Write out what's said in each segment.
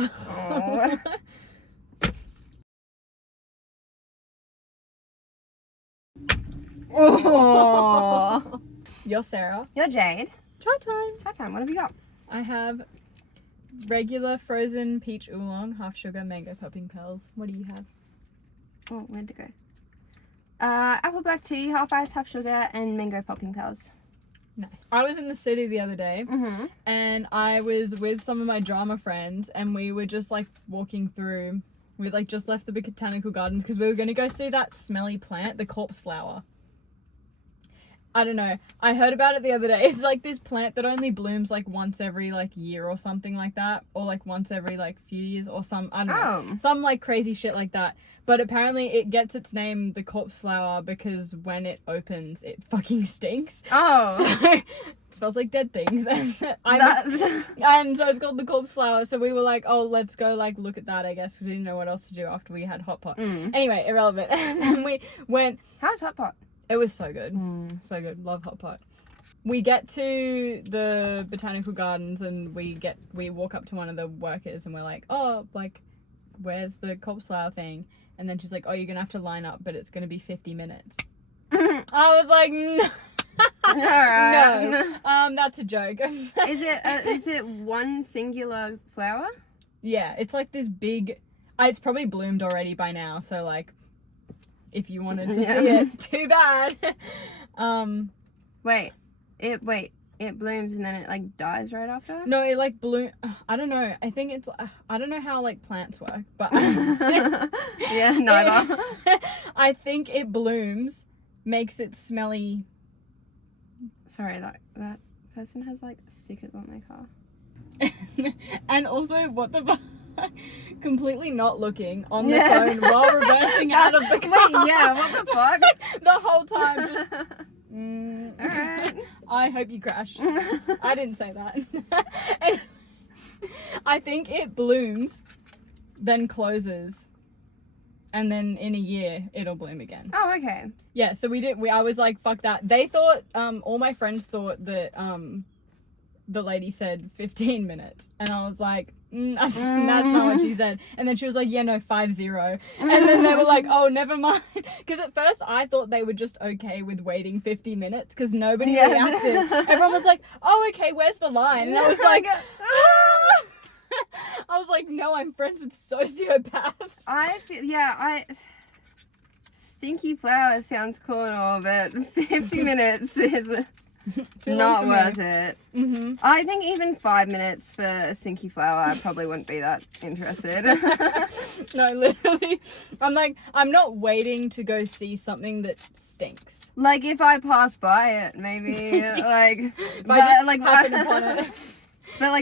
Oh. Oh. You're Sarah. You're Jade. Chai time. Chai time. What have you got? I have regular frozen peach oolong, half sugar, mango popping pearls. What do you have? Oh, where'd it go? Apple black tea, half ice, half sugar, and mango popping pearls. Nice. I was in the city the other day, Mm-hmm. and I was with some of my drama friends, and we were just like walking through. We like just left the botanical gardens because we were going to go see that smelly plant, the corpse flower. I don't know. I heard about it the other day. It's like this plant that only blooms like once every like year or something like that, or like once every like few years or some, I don't know, some like crazy shit like that. But apparently it gets its name, the corpse flower, because when it opens, it fucking stinks. Oh. So it smells like dead things. And and so it's called the corpse flower. So we were like, oh, let's go like look at that, I guess, because we didn't know what else to do after we had hot pot. Anyway, irrelevant. And then we went. How's hot pot? It was so good. So good. Love hot pot. We get to the botanical gardens and we walk up to one of the workers and we're like, oh, like, where's the corpse flower thing? And then she's like, oh, you're going to have to line up, but it's going to be 50 minutes. I was like, no. Alright. No. That's a joke. Is it one singular flower? Yeah, it's like this big, it's probably bloomed already by now. So like, if you wanted to see it, too bad. It blooms and then it like dies right after? No, it like bloom. I don't know. I think it's. I don't know how like plants work, but yeah, neither. I think it blooms, makes it smelly. Sorry, that person has like stickers on their car. And also, what the fuck? Completely not looking on the phone while reversing out of the car. Wait, yeah, what the fuck? The whole time just. Alright. I hope you crash. I didn't say that. I think it blooms, then closes, and then in a year it'll bloom again. Oh, okay. Yeah, so I was like, fuck that. They thought, all my friends thought that the lady said 15 minutes. And I was like, that's not what she said. And then she was like, yeah, no, 50. And then they were like, oh, never mind. Because at first I thought they were just okay with waiting 50 minutes because nobody reacted. Everyone was like, oh, okay, where's the line? And I was like, I was like, no, I'm friends with sociopaths. Stinky flower sounds cool and all, but 50 minutes is not worth it. I think even 5 minutes for a stinky flower, I probably wouldn't be that interested. No, literally. I'm like, I'm not waiting to go see something that stinks. Like, if I pass by it, maybe, like, but like,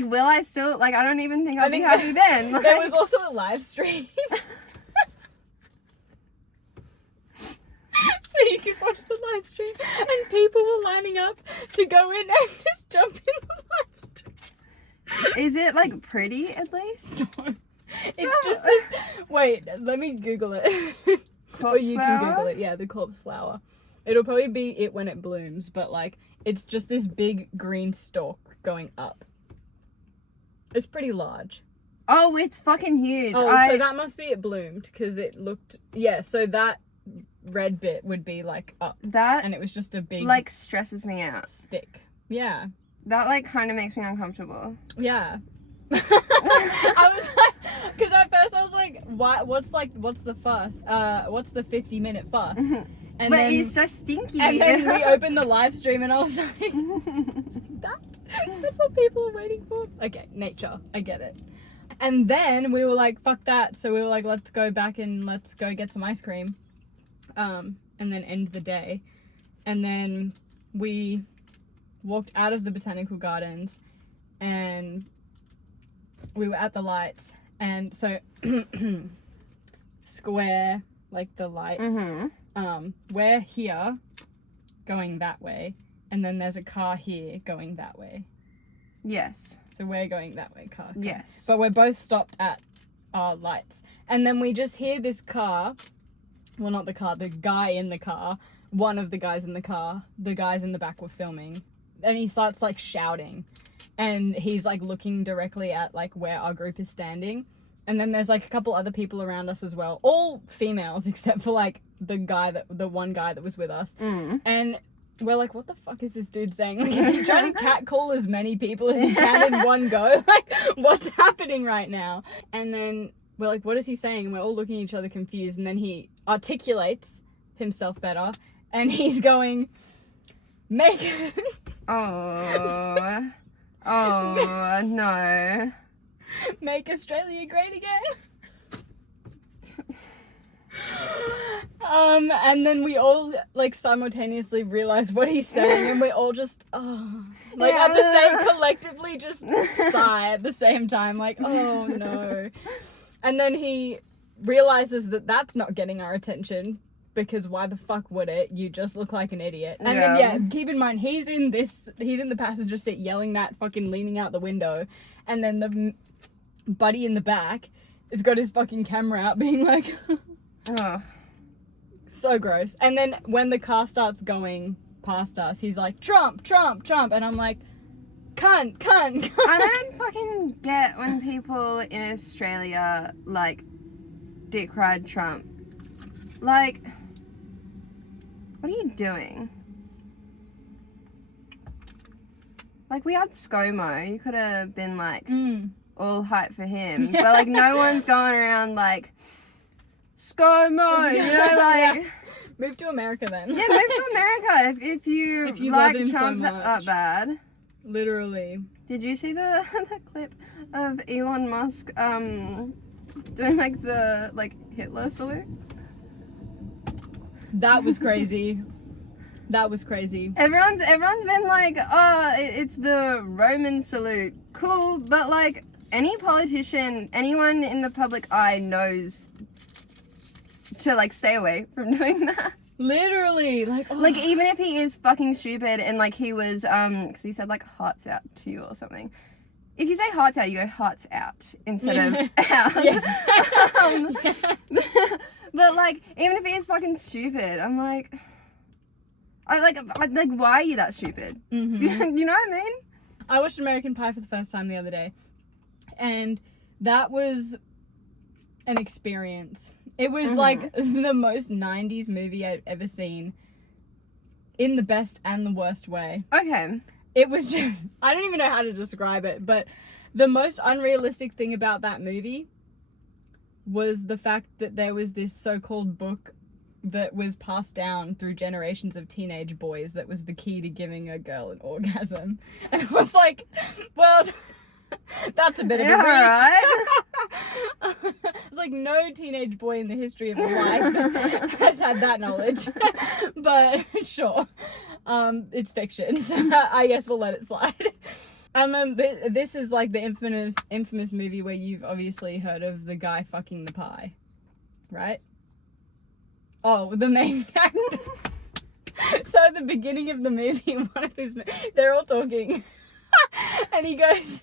will I still, like, I don't even think I'll be happy then. Like, there was also a live stream. So you could watch the live stream and people were lining up to go in and just jump in the live stream. Is it like pretty at least? No. It's just this. Wait, let me Google it. Or you can Google it. Yeah, the corpse flower. It'll probably be it when it blooms, but like it's just this big green stalk going up. It's pretty large. Oh, it's fucking huge. Oh, so that must be it bloomed because it looked. Yeah, so that red bit would be like up, and it was just a big like stresses me out stick. Yeah, that like kind of makes me uncomfortable. Yeah. I was like, because at first I was like, what's the 50-minute fuss? And but then it's so stinky. And then we opened the live stream and I was like, that's what people are waiting for. Okay, nature, I get it. And then we were like, fuck that, so we were like, let's go back and let's go get some ice cream. And then end the day. And then we walked out of the botanical gardens and we were at the lights. And so square, like the lights. We're here going that way. And then there's a car here going that way. Yes. So we're going that way, car. Yes. But we're both stopped at our lights. And then we just hear this car. Well, not the car, the guy in the car. One of the guys in the car. The guys in the back were filming. And he starts, like, shouting. and he's like looking directly at like where our group is standing. And then there's like a couple other people around us as well, all females except for like the one guy that was with us. And we're like, what the fuck is this dude saying? Like, is he trying to catcall as many people as he can in one go? Like, what's happening right now? And then we're like, what is he saying? And we're all looking at each other confused. And then he articulates himself better. And he's going, make... Oh, no. Make Australia great again. And then we all like simultaneously realize what he's saying, and we all just at the same collectively just sigh at the same time, like, oh no. And then he realizes that that's not getting our attention, because why the fuck would it? You just look like an idiot. And then keep in mind he's in the passenger seat yelling that, fucking leaning out the window, and then the buddy in the back has got his fucking camera out being like Ugh. So gross. And then when the car starts going past us, he's like, Trump, Trump, Trump. And I'm like, cunt, cunt, cunt. I don't fucking get when people in Australia, like, dick ride Trump. Like, what are you doing? Like, we had ScoMo. You could have been, like, all hype for him. But, like, no one's going around, like, ScoMo, you know, like... Move to America then. Yeah, move to America if you like Trump so that bad. Literally. Did you see the clip of Elon Musk doing like the Hitler salute? That was crazy. That was crazy. Everyone's been like, oh, it's the Roman salute. Cool, but like any politician, anyone in the public eye knows to like stay away from doing that. Literally, like, like even if he is fucking stupid and like he was because he said like hearts out to you or something. If you say hearts out, you go hearts out instead of out. Yeah. But like even if he is fucking stupid, I'm like, I like why are you that stupid? Mm-hmm. You know what I mean? I watched American Pie for the first time the other day, and that was an experience. It was like the most 90s movie I've ever seen, in the best and the worst way. Okay. It was just, I don't even know how to describe it, but the most unrealistic thing about that movie was the fact that there was this so-called book that was passed down through generations of teenage boys that was the key to giving a girl an orgasm. And it was like, well... That's a bit of a reach. Right? It's like no teenage boy in the history of life has had that knowledge. But sure, it's fiction, so I guess we'll let it slide. This is like the infamous movie where you've obviously heard of the guy fucking the pie, right? Oh, the main character. So at the beginning of the movie, they're all talking. And he goes,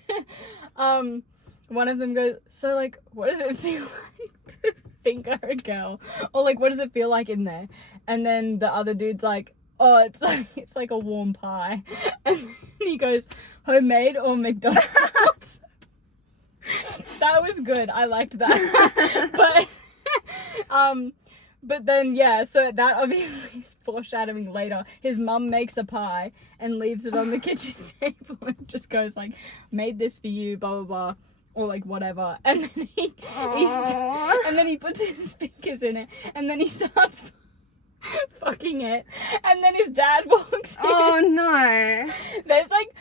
one of them goes, so like, what does it feel like to finger a girl? Or like, what does it feel like in there? And then the other dude's like, oh, it's like a warm pie. And he goes, homemade or McDonald's? That was good. I liked that. But then, yeah, so that obviously is foreshadowing later. His mum makes a pie and leaves it on the kitchen table and just goes like, made this for you, blah, blah, blah, or like whatever. And then and then he puts his fingers in it and then he starts fucking it. And then his dad walks in. Oh, no. There's like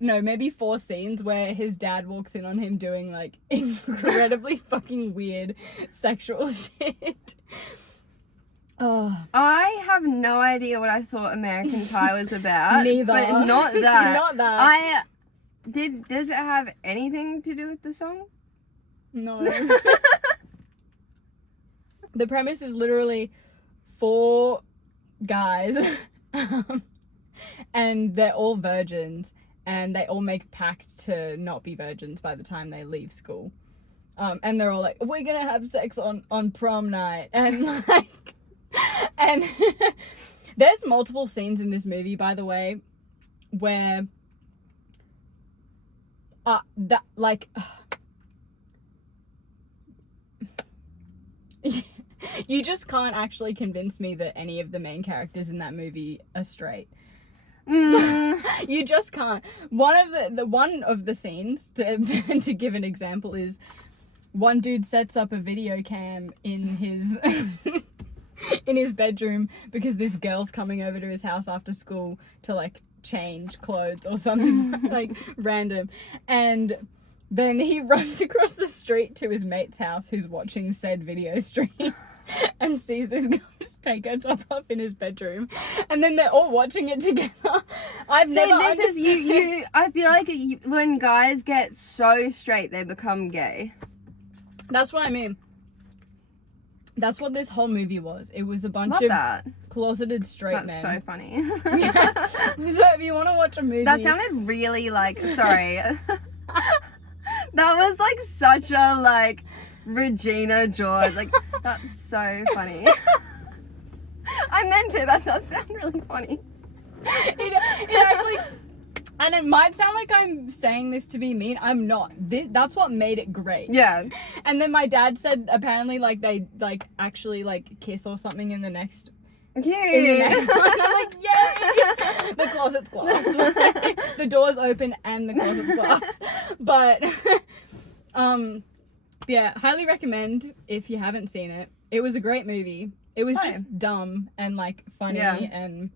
maybe 4 scenes where his dad walks in on him doing like incredibly fucking weird sexual shit. Oh. I have no idea what I thought American Pie was about. Neither. But not that. Not that. Does it have anything to do with the song? No. The premise is literally 4 guys and they're all virgins. And they all make a pact to not be virgins by the time they leave school. And they're all like, we're gonna have sex on prom night. And like, and there's multiple scenes in this movie, by the way, where that, like... You just can't actually convince me that any of the main characters in that movie are straight. You just can't. One of the scenes, to to give an example, is one dude sets up a video cam in his in his bedroom because this girl's coming over to his house after school to like change clothes or something like random, and then he runs across the street to his mate's house who's watching said video stream and sees this girl just take her top off in his bedroom, and then they're all watching it together. I feel like when guys get so straight, they become gay. That's what I mean. That's what this whole movie was. It was a bunch Love of that. closeted straight men. That's so funny. Yeah. So if you want to watch a movie... That sounded really like... Sorry. That was like such a like Regina George. Like, that's so funny. I meant it. That does sound really funny. It actually... And it might sound like I'm saying this to be mean. I'm not. That's what made it great. Yeah. And then my dad said apparently like they like actually like kiss or something in the next... Cute. In the next one. I'm like, yay! The closet's glass. Like, the door's open and the closet's glass. But, yeah, highly recommend if you haven't seen it. It was a great movie. It was just dumb and, like, funny and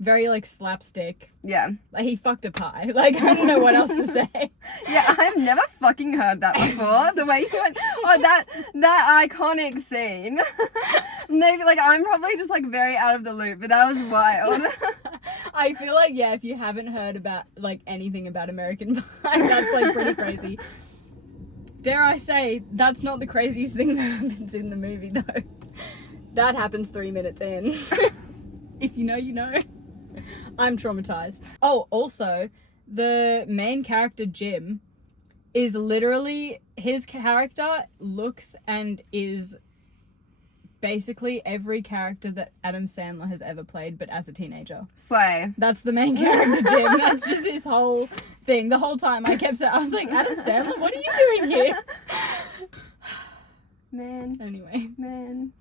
very, like, slapstick. Yeah. Like, he fucked a pie. Like, I don't know what else to say. Yeah, I've never fucking heard that before. The way you went, oh, that iconic scene. Maybe, like, I'm probably just, like, very out of the loop, but that was wild. I feel like, yeah, if you haven't heard about, like, anything about American Pie, that's, like, pretty crazy. Dare I say, that's not the craziest thing that happens in the movie, though. That happens 3 minutes in. If you know, you know. I'm traumatized. Oh, also, the main character, Jim, is literally... His character looks and is basically every character that Adam Sandler has ever played, but as a teenager. Slay. That's the main character, Jim. That's just his whole thing. The whole time I kept saying, I was like, Adam Sandler, what are you doing here? Man. Anyway. Man.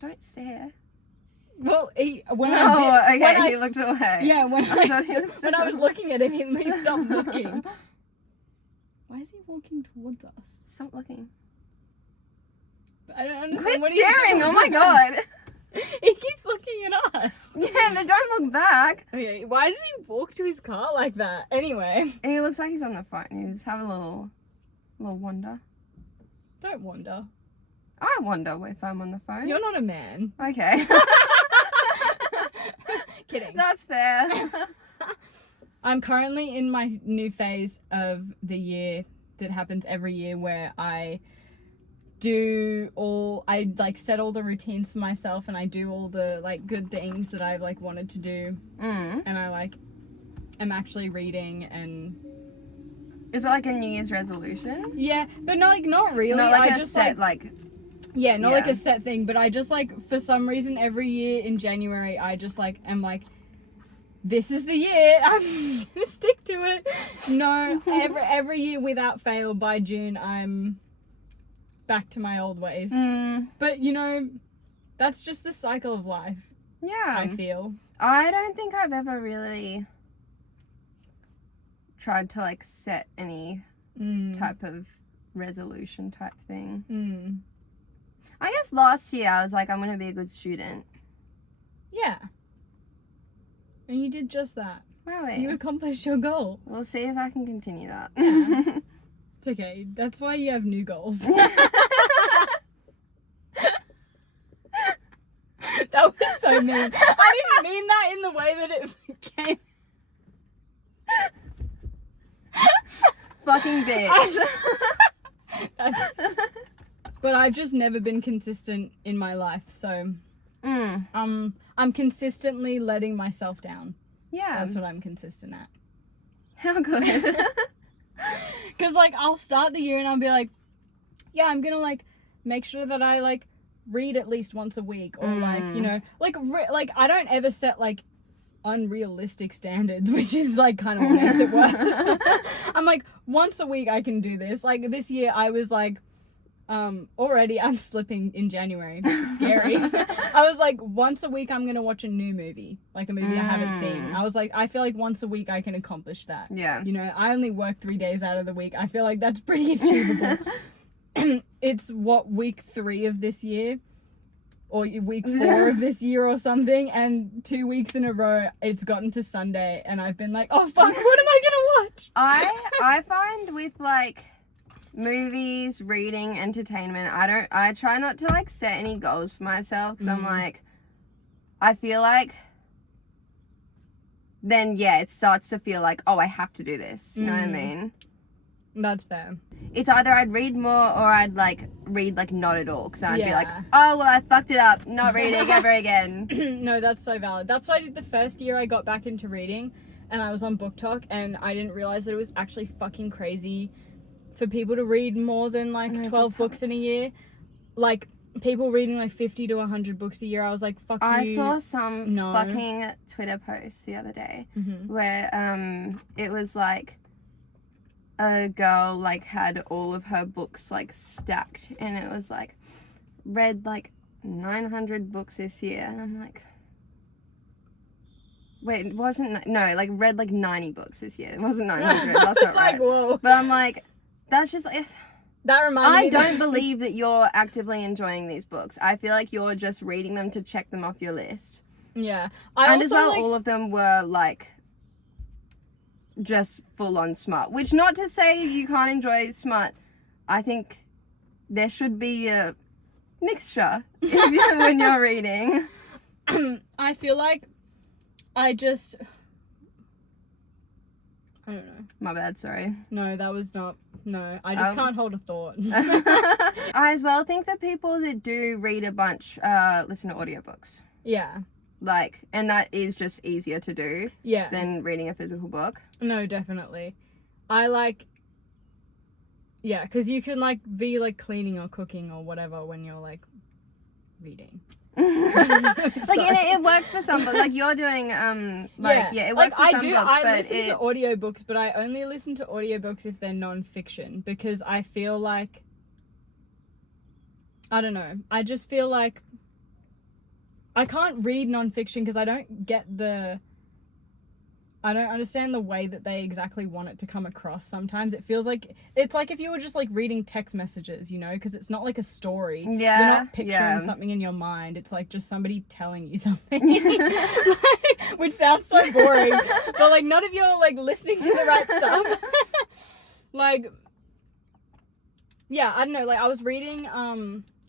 Don't stare. Well, he looked away. Yeah, when I was looking at him, he stopped looking. Why is he walking towards us? Stop looking. I don't understand. Quit what staring! Oh my god! He keeps looking at us. Yeah, but don't look back. Okay, why did he walk to his car like that? Anyway. And he looks like he's on the phone. He's having a little wonder. Don't wonder. I wonder if I'm on the phone. You're not a man. Okay. Kidding. That's fair. I'm currently in my new phase of the year that happens every year where I like set all the routines for myself and I do all the like good things that I've like wanted to do. And I like am actually reading and... Is it like a New Year's resolution? Yeah, but not really. Not like I a just set yeah, not like a set thing, but I just like, for some reason, every year in January, I just like, am like, this is the year, I'm gonna stick to it. No, every year without fail, by June, I'm back to my old ways. But, you know, that's just the cycle of life. Yeah. I feel. I don't think I've ever really tried to, like, set any type of resolution type thing. I guess last year I was like, I'm going to be a good student. Yeah. And you did just that. Wow. You accomplished your goal. We'll see if I can continue that. Yeah. It's okay. That's why you have new goals. That was so mean. I didn't mean that in the way that it came. Fucking bitch. But I've just never been consistent in my life, so I'm consistently letting myself down. Yeah. That's what I'm consistent at. How good. Because, like, I'll start the year and I'll be like, yeah, I'm gonna, like, make sure that I, like, read at least once a week. Or, like, you know, like, I don't ever set, like, unrealistic standards, which is like kind of what makes it worse. I'm like, once a week I can do this. Like this year I was like, already I'm slipping in January. Scary. I was like, once a week I'm gonna watch a new movie, like a movie I haven't seen. I was like, I feel like once a week I can accomplish that. Yeah. You know, I only work 3 days out of the week. I feel like that's pretty achievable. It's week 3 of this year, or week 4 of this year or something, and 2 weeks in a row it's gotten to Sunday and I've been like, oh fuck, what am I gonna watch? I find with like movies, reading, entertainment, I try not to like set any goals for myself, because I'm like, I feel like then it starts to feel like, oh, I have to do this, you know what I mean? That's fair. It's either I'd read more or I'd like read like not at all, because I'd be like, Yeah. oh well, I fucked it up, not reading ever again. No, that's so valid. That's what I did the first year I got back into reading, and I was on Book Talk, and I didn't realize that it was actually fucking crazy for people to read more than like 12 books in a year. Like people reading like 50 to 100 books a year. I was like, fuck you. I saw some fucking Twitter posts the other day where it was like a girl like had all of her books like stacked, and it was like read like 900 books this year, and I'm like, wait, it wasn't, no, like read like 90 books this year. It wasn't 900. That's not right. Whoa. But I'm like, that's just like, That reminded me. I don't believe that you're actively enjoying these books. I feel like you're just reading them to check them off your list. Yeah. And as well, all of them were like just full on smart. Which, not to say you can't enjoy smart. I think there should be a mixture when you're reading. I feel like I don't know. My bad, sorry. No, that was not. No, I just can't hold a thought. I as well think that people that do read a bunch listen to audiobooks. Yeah. Like, and that is just easier to do than reading a physical book. No, definitely. I like, because you can like be like cleaning or cooking or whatever when you're like reading. Like, and it works for some, but like you're doing it works for some books. I listen to audiobooks, but I only listen to audiobooks if they're non-fiction, because I feel like, I don't know, I just feel like I can't read non-fiction because I don't understand the way that they exactly want it to come across. Sometimes it feels like it's like if you were just like reading text messages, you know, because it's not like a story. Yeah, you're not picturing something in your mind. It's like just somebody telling you something, like, which sounds so boring. But like none of you are like listening to the right stuff. Like, I don't know. Like I was reading.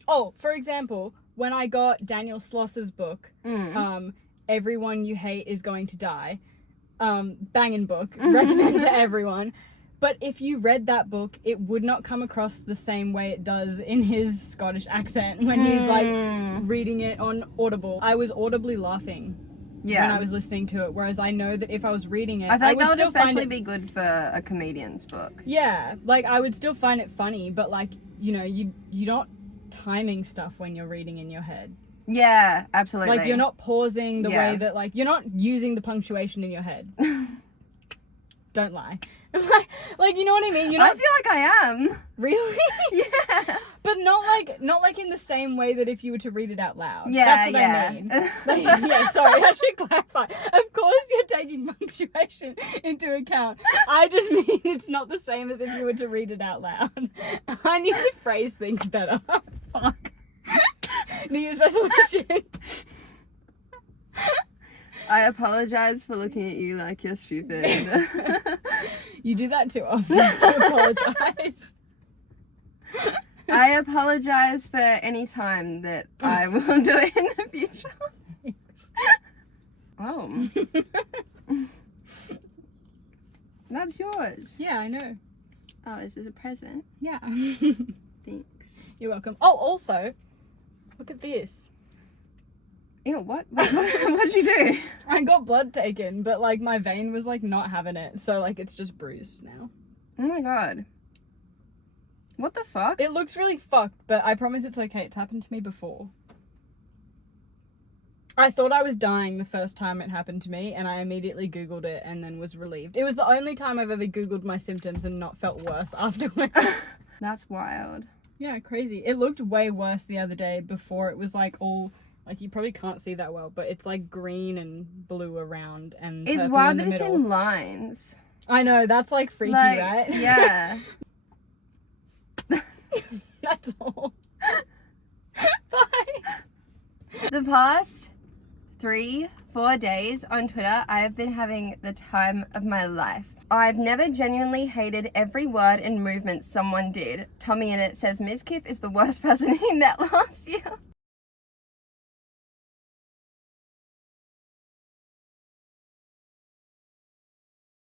For example, when I got Daniel Sloss's book, Everyone You Hate Is Going to Die. Banging book, recommend to everyone. But if you read that book, it would not come across the same way it does in his Scottish accent when he's like reading it on Audible. I was audibly laughing when I was listening to it, whereas I know that if I was reading it, I feel like that would especially be good for a comedian's book. Yeah, like I would still find it funny, but like, you know, you're not timing stuff when you're reading in your head. Yeah, absolutely. Like, you're not pausing the way that, like, you're not using the punctuation in your head. Don't lie. Like, you know what I mean? You're not... I feel like I am. Really? Yeah. But not like in the same way that if you were to read it out loud. Yeah, that's what I mean. Like, sorry, I should clarify. Of course you're taking punctuation into account. I just mean it's not the same as if you were to read it out loud. I need to phrase things better. Fuck. New Year's resolution. I apologize for looking at you like you're stupid. You do that too often to apologize. I apologize for any time that I will do it in the future. Thanks. Oh. That's yours. Yeah, I know. Oh, is this a present? Yeah. Thanks. You're welcome. Oh, also, look at this. Ew, what'd you do? I got blood taken, but like my vein was like not having it, so like it's just bruised now. Oh my god. What the fuck? It looks really fucked, but I promise it's okay. It's happened to me before. I thought I was dying the first time it happened to me, and I immediately Googled it and then was relieved. It was the only time I've ever Googled my symptoms and not felt worse afterwards. That's wild. Yeah, crazy. It looked way worse the other day before. It was like all, like, you probably can't see that well, but it's like green and blue around and It's purple wild in the that it's middle. in lines. I know, that's like freaky, Like, right? yeah. That's all. Bye. The past 3-4 days on Twitter, I have been having the time of my life. I've never genuinely hated every word and movement someone did. Tommy in it says Ms. Kiff is the worst person he met last year.